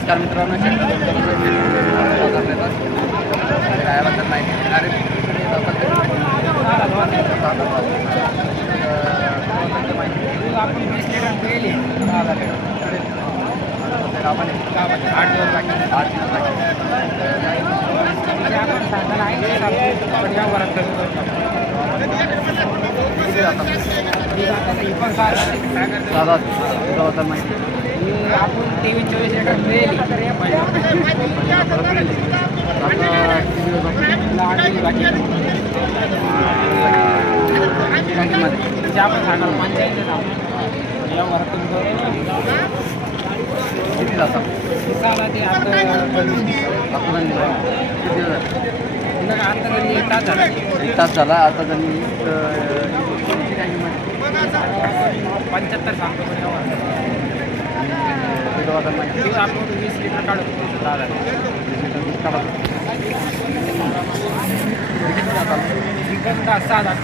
नमस्कार मित्रांनो, गायाबद्दल माहिती देणारे आपण 8 दिवस बाकी 8 दिवस बाकी दादा माहिती आपण 23-24 लिटर मिळेल जे आपण सांगाल 85 या वरात किती जाता दिसाला ते आता एक तास झाला 1 तास झाला. आता त्यांनी 75 सांगतो पण यावर माहिती आपण 20 लिटर काढतो 10,000 चिकन का 6,000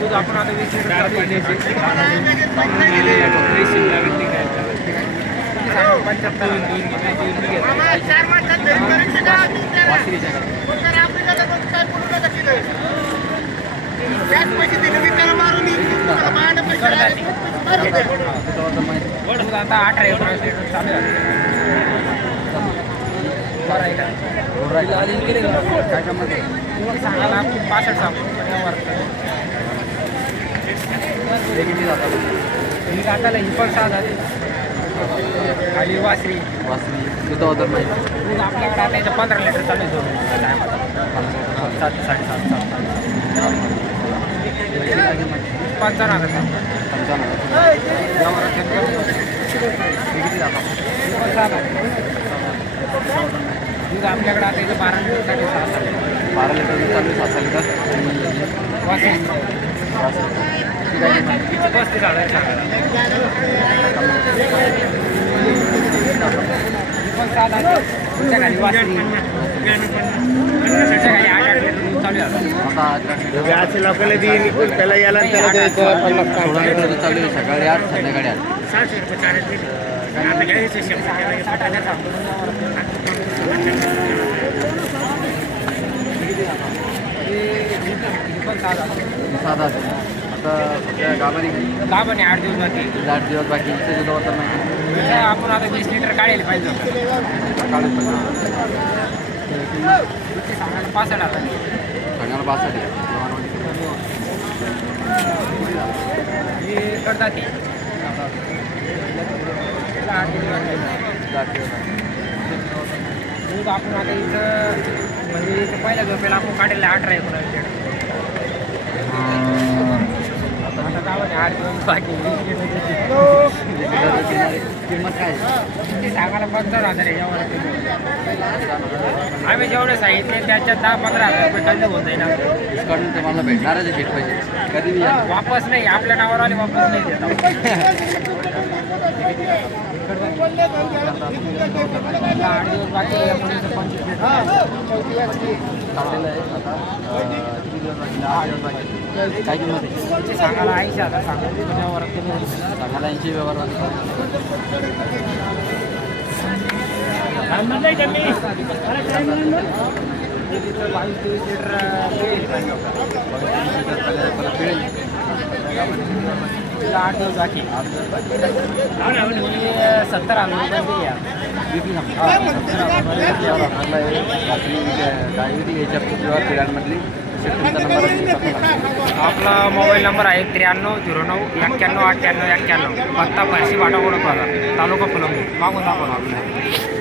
दूध आपण आता 20 लिटर काढतो 75 आता 18 लिटर चालू आहे काय कामामध्ये सांगायला आपण 65 सांगतो किती जातात ही काटायला ही पण 6,000 खाली वासरी दुधाबद्दल माहिती दूध आपल्याकडे आता याच्या 15 लिटर चालू आहे 7-7.5 55,000 किती जातात दूध आपल्याकडे आता इथं 12 लिटर चालू 12 लिटर दूध चालू 7 लिटर वासरी काय किंमत 35,000 सांगायला पण 7,000 तुमच्या खाली वासरी तुमच्या खाली 8 लिटर दूध चालू आहे आता 8 लोकांना देईन त्याला याला त्याला द्यायचं 16 लिटर दूध चालू आहे. सकाळी 8 संध्याकाळी 8 60,000 सांगतो पण 6,000 साधा आता सध्या गावाने गाभण आहे 8 दिवस बाकी 8 दिवस बाकी दुधाबद्दल माहिती आपण आता 20 लिटर काढायला पाहिजे काढत सांगायला 65,000 सांगायला 62 हे करतात ते 8 दिवस दूध आपण आता इथं म्हणजे इथं पहिल्या झोपेला आपण काढायला 18-19 लिटर आता गावाने 8 दिवस बाकी किंमत काय ते सांगायला 15,000 आहे यावर आम्ही जेवढे सांगितले त्याच्यात 10-15,000 रुपये कमी होत आहे ना डिस्काउंट तुम्हाला भेटणारच आहे शेट पाहिजे कधी बी या वापस नाही आपल्या नावावर आले वापस नाही देत 8 दिवस बाकी 25 लिटर काढलेलं आहे आता किती दिवस बाकी 10 दिवस बाकी काय किंमत आहे ते सांगायला 80,000 सांगायला त्याच्यावर सांगायला 80 व्यवहार तिथं 22-23 लिटर पिळेल 8 दिवस बाकी 70,000 रुपये विकली याच्या पिढ्यांमधली तुमचा नंबर आपला मोबाईल नंबर आहे 9309919891 पत्ता परशी वाटावड बाजार तालुका फुलंब्री मागून दाखवा आपल्याला